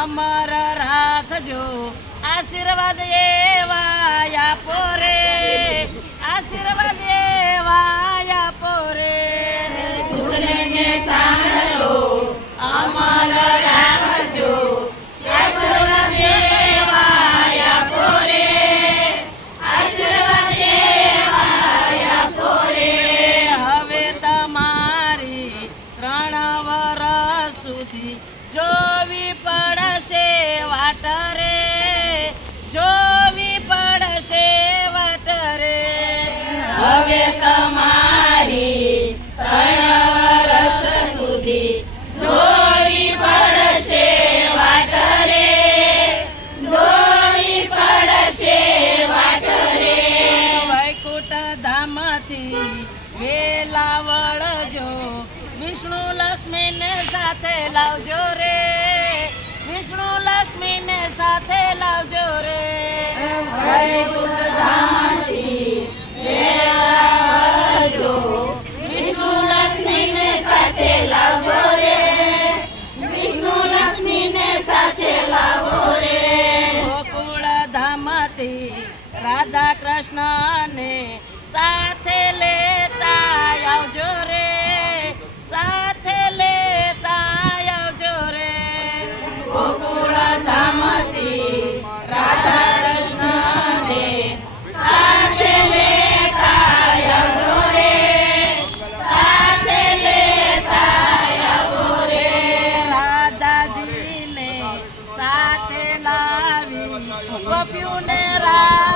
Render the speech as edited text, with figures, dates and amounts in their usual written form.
અમર રાખજો આશીર્વાદ એવા આપો રે, આશીર્વાદ એવા આપો રે. સુરને ચાંદલો અમર રાખજો આશીર્વાદ એવા આપો રે, આશીર્વાદ એવા આપો રે. હવે તમારી 3 વર્ષ સુધી જોવી પડશે વાટ રે, જોવી પડશે વાટ રે. હવે તમારી 3 વર્ષ સુધી જોવી પડશે વાટ રે, જોવી પડશે વાટ રે. વૈકુંઠ ધામથી વેલાવળ જો વિષ્ણુ લક્ષ્મીને સાથે લાવજો રે, વિષ્ણુ લક્ષ્મીને સાથે લાવજો રે. વૈકુંઠ ધામથી વેલાવળજો વિષ્ણુ લક્ષ્મીને સાથે લાવો રે, વિષ્ણુ લક્ષ્મીને સાથે લાવો રે. ગોકુળ ધામથી રાધા કૃષ્ણને સાથે લેતા આવજો રે, સાથે લેતા આવજો રે. ગોકુળ ધામથી રાધા કૃષ્ણને સાથે લેતા આવજો રે, સાથે લેતા આવજો રે. રાધાજીને સાથે લાવી ગોપીઓને રા